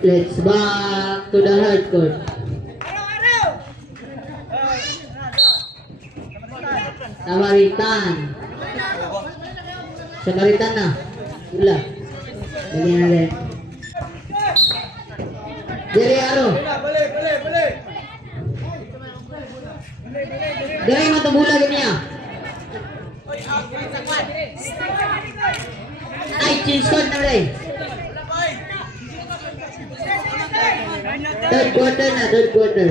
Let's back to the hard court. Samaritan. Samaritan na. Wala. Lagyan natin. Jerry Aro. Gaya matubula niya. Ay, change code na rin. Third quarter na, third quarter.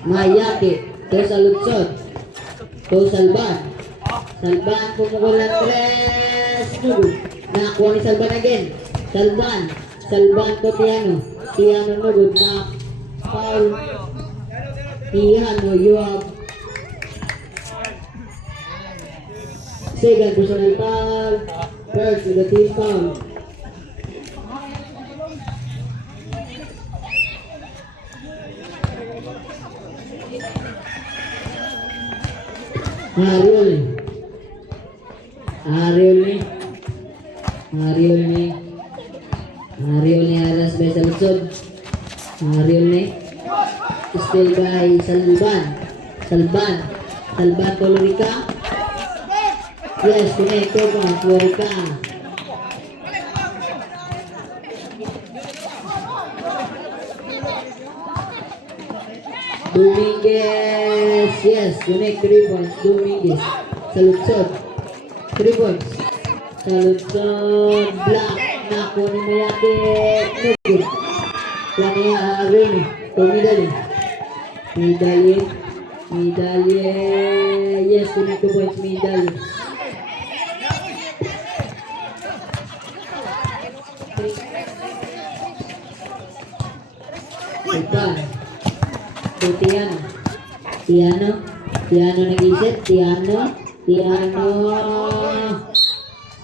Mayaki, to sa lutsod. To Salban. Salban pumukul ng tres. Nakakuha ni Salban again. Salban. Salban to Tiano. Tiano nugod na foul. Tiano, you have second personal foul. First to the team foul. Ariel ni aras by sa lutsod. Ariel ni still by Salban. Salban to Lorica. Yes, connecto pa Lorica. Dominguez. Yes, connect 3 points. Dominguez sa lutsod. 3 points. Sa lutsod. Black. Nakuha ni Mayaki. Nugod. Plan niya Arene. Medalye. Yes, connect 2 points. Medalye. Salban. Tiano nag-isip. Tiano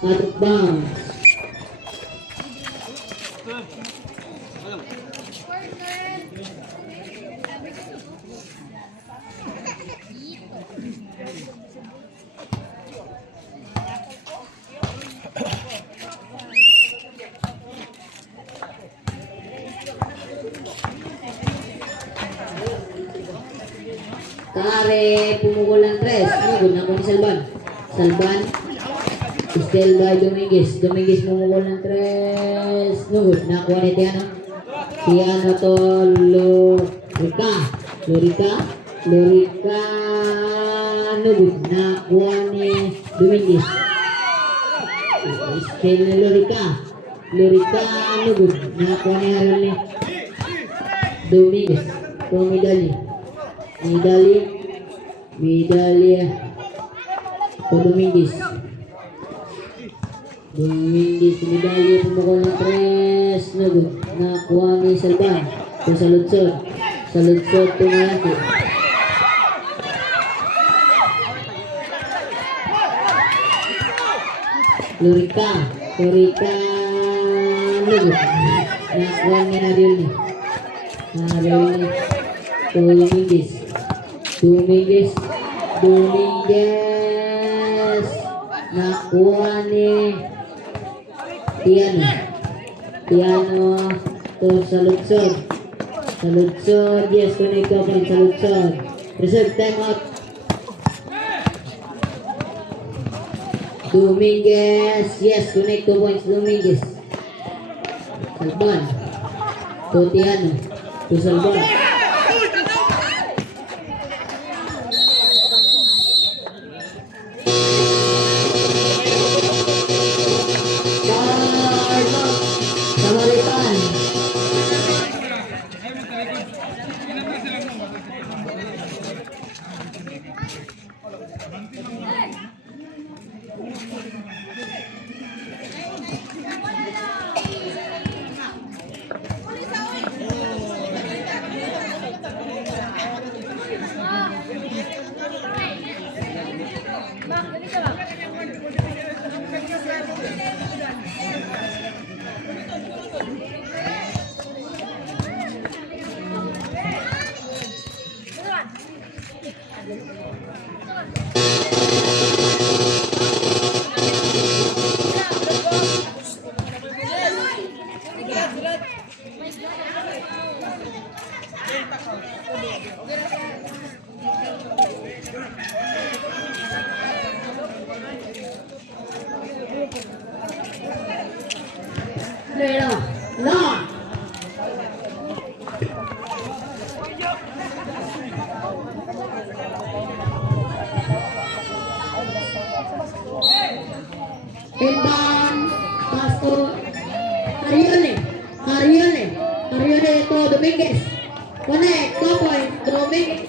out of bounds. Kare pumukul ng tres. Nugod na kung Salban. Still by Dominguez. Dominguez pumukul ng tres. Nugod. Nakuha ni Tiano. Tiano to Lorica. Nugod. Nakuha ni Dominguez. Still ni Lorica. Nugod. Nakuha ni Harold ni Dominguez. Kung Medalye to Dominguez. Medalye pumukul ng tres. Nugod. Nakuha ni Salban. To sa lutsod. To Mayaki. Lorica. Nugod. Nakuha ni Ariel ni to Dominguez. Nakuha ni Tiano to sa lutsod. Yes, connect ka pa sa lutsod. Reserve time out. Dominguez. Yes, connect 2 points. Dominguez. Salban to Tiano. To Salban. Samaritan. Long. Inbound. Pass to Arione. Arione to Dominguez. Connect. 2 point. Dominguez.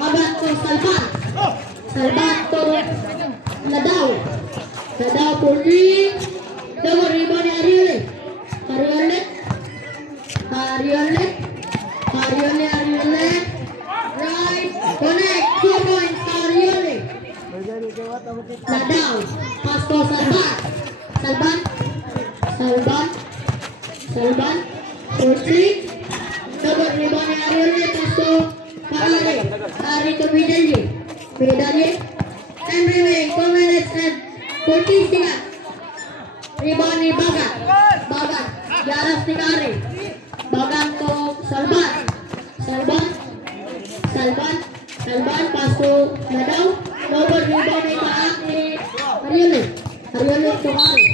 Bagan to Salvan. Salvan to Ladao. Ladao pulling. Double rebound ni Ariole. Ariole. Right. Connect. 2 points. Ariole. Ladao. Pass to Salvan. Pulling. Double rebound ni Ariole. Pass to Ari to Medalye. Time remaining 4 minutes and 14 seconds. Rebound ni Bagan. Jaras ni Ari. Bagan to Salvan. Pass to Ladao. Double rebound ni Bagan ni Ariole to Ari.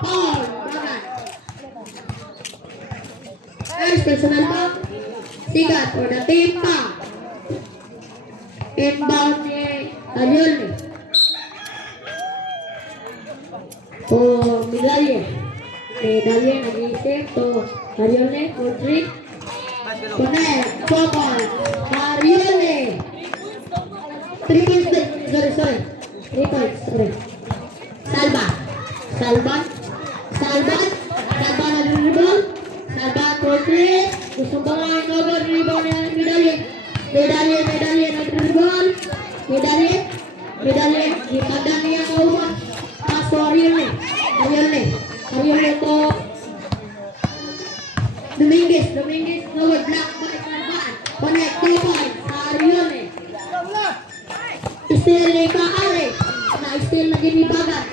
Foul. Bagan. First personal foul. Sigat for the team foul. Inbound ni Ariole. Medalye nag-iisip to Ariole. Rodrick. Connect. 4 points. Ariole. 3 points. Sorry. 3 points. Sorry. Salvan nag-rebound. Salvan Rodrick. Gusto ba nga yung over-rebound ni Medalye. Medalye nag-rebound. Medalye. Ipadan niya ka uman. Pass to Ariole to Dominguez. Over block by Salvan. Connect 2 points. Ariole. Steal ni Ari. Na-steal na din ni Bagan.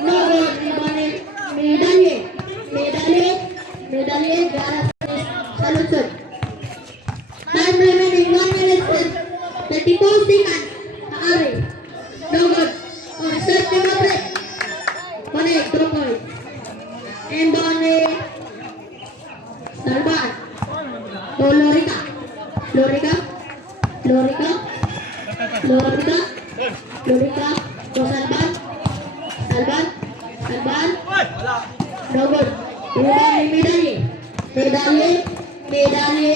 No good. Medalye. Garas sa lutsod. Time remaining 1 minute and 34 seconds. Ari. No good. Set ni Madrid. Connect 2 points. Inbound ni Salvan. To Lorica. To Salvan. No good. Rebound ni Medalye.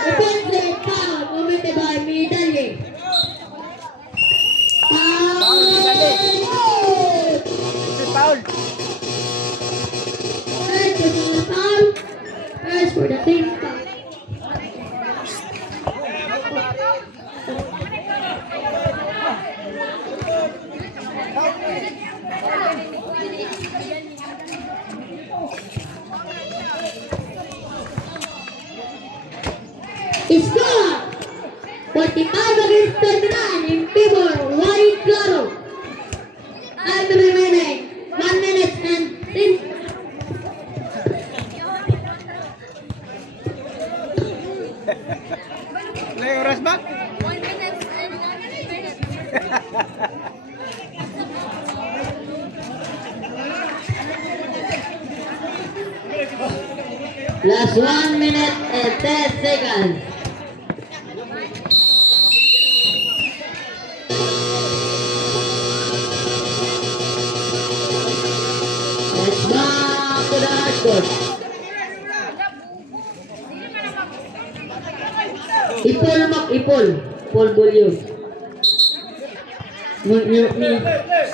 Offensive foul committed by Medalye. Foul. Personal foul. As for the team foul. Score 45 against 39 in favor White Claro. Time remaining 1 minute and 10. Oras ba? 1 minute and 1 minute. Last 1 minute and 10 seconds. Let's back to the hardcourt. Ipol volume.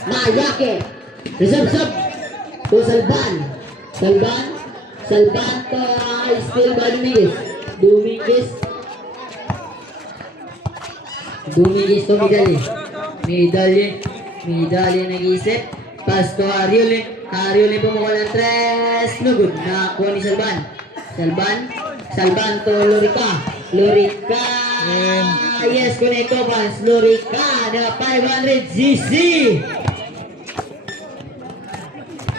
Mayake. Reserve. To Salvan to still by Dominguez to Medalye nag-iisip. Pass to Ariole pumukol ng tres. No good. Nakakuha ni Salvan to Lorica. Yes, connect to pass. Lorica na 500 cc.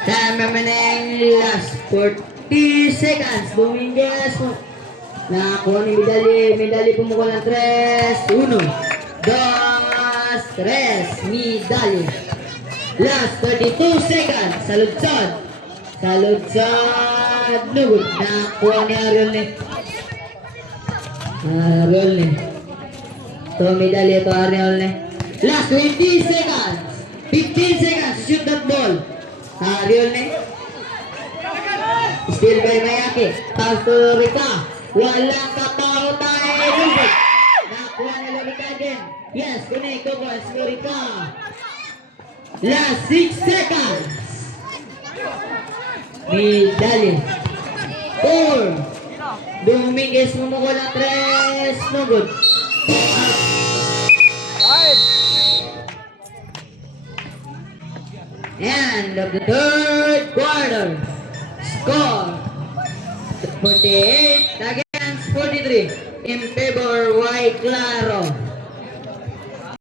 Time remaining last 40 seconds. Dominguez Nakakuha ni Medali. Medali pumukol ng 3. 1, 2, 3. Medali. Last 32 seconds. Saludsod. Saludsod. Nugod. Nakakuha ni Ariel ni. Ariel ni. Ito medali. Ito Ariel ni. Last 20 seconds. 15 seconds. Shoot that ball. Ariel ni. Still by Mayaki. Pass to Rika. Walang katao tayo. Nugod. Nakakuha ni Lorika again. Yes, connect to boys. Lorika. Last 6 seconds. Medali. 4. Dominguez mumukol ng 3. No good. End of the third quarter. Score 48 against 43 in favor Y Claro.